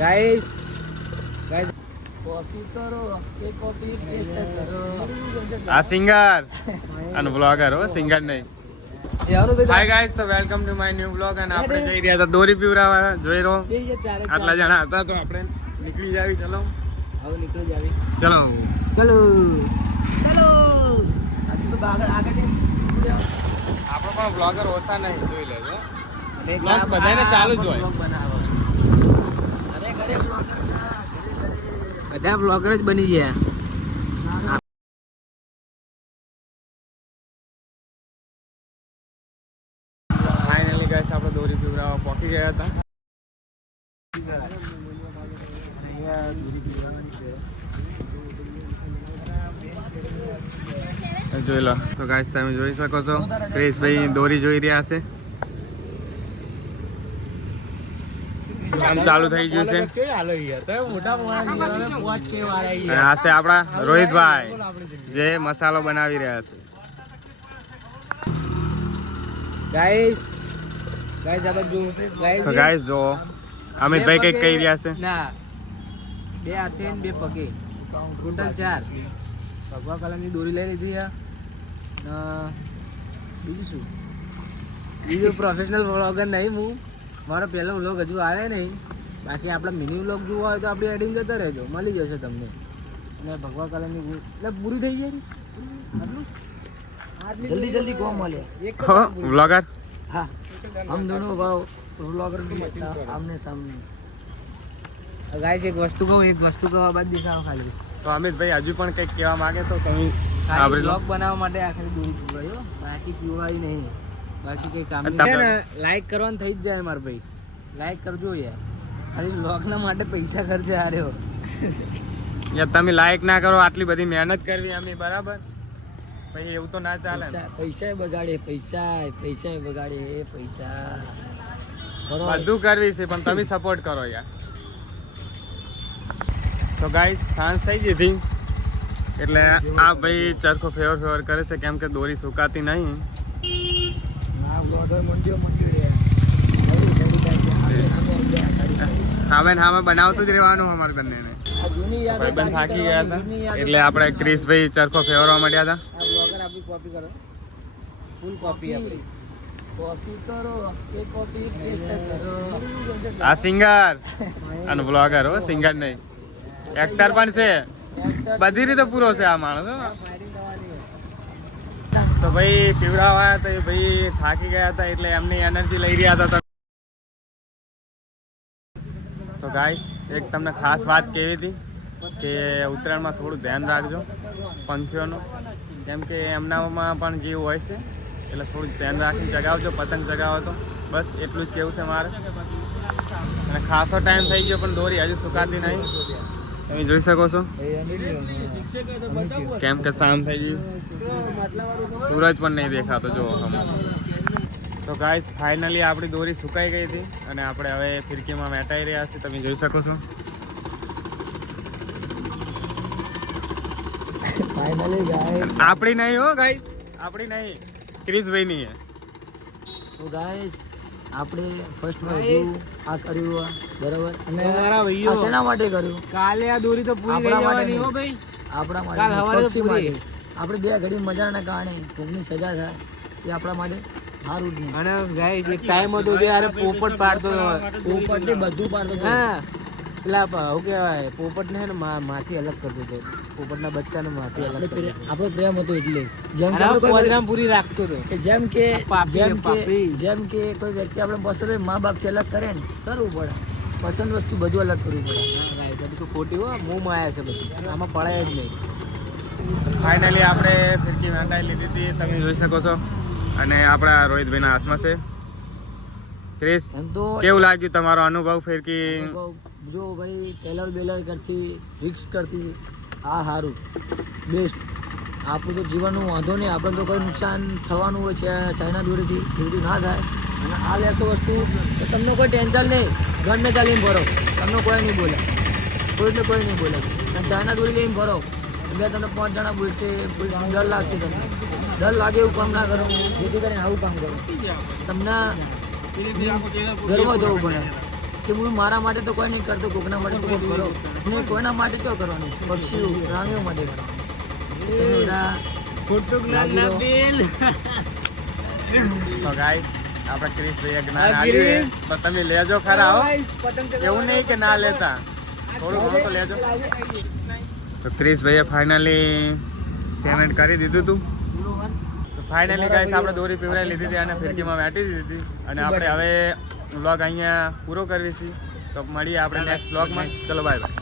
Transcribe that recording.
Guys copy કરો કે copy paste કરો. આ સિંગર અને બ્લોગર હો, સિંગર નહીં. હાય ગાઈસ, તો welcome to my new blog. અને આપણે જઈ રહ્યા હતા દોરી પીવરાવા. જોઈ રહો આટલા જણા હતા તો આપણે નીકળી જાવી. ચલો હવે નીકળી જાવી. ચલો ચલો ચલો આજુ તો આગળ આપણો પણ બ્લોગર ઓછા નહીં, જોઈ લેજો. બ્લોગ બધાને ચાલુ જ હોય. બધા બ્લોગર જ બની ગયા. ફાઇનલી ગાઈસ આપણે દોરી પીવરાવા પહોંચી ગયા હતા. જોઈ લો તો ગાઈસ, તમે જોઈ શકો છો ક્રિશભાઈ દોરી જોઈ રહ્યા છે. કામ ચાલુ થઈ ગયું છે. અને આ છે આપણા રોહિતભાઈ જે મસાલો બનાવી રહ્યા છે. ગાઈસ ગાઈસ આ બધું તો ગાઈસ જો અમિતભાઈ કઈક કહી રહ્યા છે. ના, બે હાથે ને બે પગે ટોટલ 4 ભગવા કલરની દોરી લઈ લીધી છે. બીજું શું, બીજું પ્રોફેશનલ વ્લોગર નહીં હું. મારો પહેલો વ્લોગ હજુ આવે નહીં. બાકી આપણા મિની વ્લોગ જોવો હોય તો આપણી એડિંગ જતા રહેજો, મળી જશે તમને. અને ભગવા કલરની એટલે પૂરી થઈ ગઈ જલ્દી જલ્દી કોમ મળે હો વ્લોગર. હા, हम दोनों भाव व्लॉगर आमने सामने. गाइस एक वस्तु को बाद दिखाओ खाली. તો અમિતભાઈ હજુ પણ કંઈક કહેવા માંગે તો તમે ખાલી બ્લોગ બનાવવા માટે આખરી દોરી પીવડાયો, બાકી પીવડાવી નહીં. બાકી કઈ કામ નહીં. લાઈક કરવાનું થઈ જ જાય મારા ભાઈ, લાઈક કરજો યાર. ખાલી બ્લોગના માટે પૈસા ખર્ચે હાર્યો યાર. તમે લાઈક ના કરો, આટલી બધી મહેનત કરવી અમે, બરાબર? પછી એવું તો ના ચાલે. પૈસા બગાડે, પૈસા બગાડે, પૈસા બધું કરવી છે પણ તમે સપોર્ટ કરો યાર. તો ગાઈસ સાંજ થઈ ગઈ હતી એટલે આ ભાઈ ચરખો ફેવર કરે છે, કેમ કે દોરી સુકાતી નહીં. હા બનાવતું જ રહેવાનું અમારે બંનેને. ભાઈબંધ થાકી ગયા હતા એટલે આપણે ક્રિશભાઈ ચરખો ફેરવા માંડ્યા હતા. આપણી કોપી કરો, ફૂલ કોપી આપણી. કોપી કરો કે કોપી પેસ્ટ કરો. આ સિંગર અને બ્લોગર હો, સિંગર નહીં, એક્ટર પણ છે. બધી રીતે પૂરો છે આ માણસ. તો ભાઈ પીવડાવા તો ભાઈ થાકી ગયા હતા એટલે એમની એનર્જી લઈ રહ્યા હતા. તો ગાઈસ એક તમને ખાસ વાત કહેવી હતી કે ઉત્તરાયણમાં થોડું ધ્યાન રાખજો પંખીઓનું, કેમ કે એમનામાં પણ જીવ હોય છે એટલે થોડું ધ્યાન રાખીને ચગાવજો. પતંગ ચગાવો તો બસ એટલું જ કહેવું છે મારે. અને ખાસો ટાઈમ થઈ ગયો પણ દોરી હજુ સુકાતી નહીં, તમે જોઈ શકો છો. કેમ કે શામ થઈ ગયું, સૂરજ પણ નહીં દેખાતો જો. તો ગાઈસ ફાઇનલી આપણી દોરી સુકાઈ ગઈ હતી અને આપણે હવે ફિરકીમાં વેટાઈ રહ્યા છીએ, તમે જોઈ શકો છો. ફાઇનલી ગાઈસ આપણી નહીં હો ગાઈસ, આપણી નહીં, ક્રિશભાઈની છે. તો ગાઈસ આપણે ફર્સ્ટ માં આ કર્યું બરાબર. અને મારા ભાઈઓ શેના માટે કર્યું? કાલે આ દોરી તો પૂરી થઈ જવાની હો ભાઈ, આપણા માટે. કાલ સવારે તો પૂરી. આપણે બે ઘડી મજાના કારણે કોકની સજા થાય એ આપણા માટે સારું જ નહીં. અને ગાઈસ એક ટાઈમ હતો જે યાર પોપટ પાડતો, પોપટ ને બધું પાડતો. હા, પેલા શું કહેવાય, પોપટ ને છે ને માથી અલગ કરતો હતો, પોપટના બચ્ચાને માથી અલગ. આપણો પ્રેમ હતો એટલે પ્રોગ્રામ પૂરી રાખતો હતો. જેમ કે કોઈ વ્યક્તિ આપણે પસંદ હોય, મા બાપ થી અલગ કરે ને, કરવું પડે. પસંદ વસ્તુ બધું અલગ કરવું પડે. બધું ખોટી હોય, મોં માયા છે બધું, આમાં પડાય જ નહીં. ફાઇનલી આપણે ફિરકી વેટાઈ લીધી હતી, તમે જોઈ શકો છો. અને આપણા રોહિતભાઈના હાથમાં છે. ક્રિશ, કેવું લાગ્યું તમારો અનુભવ ફિરકી? જો ભાઈ ટેલર કરતી, રિક્સ કરતી આ સારું બેસ્ટ. આપણું તો જીવનનું વાંધો નહીં, આપણે તો કોઈ નુકસાન થવાનું હોય છે ચાઇના દોરીથી, એ બધું ના થાય. અને આ લેશો વસ્તુ તો તમને કોઈ ટેન્શન નહીં, ગનને ચાલીને ભરો, તમને કોઈ નહીં બોલે, કોઈને કોઈ નહીં બોલે. અને ચાઇના દોરી લઈને ભરો એટલે તમને 5 જણા બોલશે, પોલીસને ડર લાગશે. તમને ડર લાગે એવું કામ ના કરો, જેથી કરીને આવું કામ કરો. તમને ઘરમાં જવું પડે. કે હું મારા માટે તો કોઈ નહીં કરતો, કોકના માટે તો કોઈ કરો નહીં, કોઈના માટે તો કરવાનું, પક્ષીઓ પ્રાણીઓ માટે કરવાનું. તો ગાઈસ આપણે ક્રિશભાઈએ જ્ઞાન આપ્યું તો તમે લેજો ખરા હો, એવું નહીં કે ના લેતા, થોડું ઘણું તો લેજો. તો ક્રિશભાઈએ ફાઇનલી પેમેન્ટ કરી દીધું હતું. તો ફાઇનલી ગાઈસ આપણે દોરી પીવડાવી લીધી હતી અને ફિરકીમાં વેટી દીધી અને આપણે હવે વ્લોગ અહીંયા પૂરો કરવી છે. તો મળીએ આપણે નેક્સ્ટ વ્લોગમાં. ચલો બાય બાય.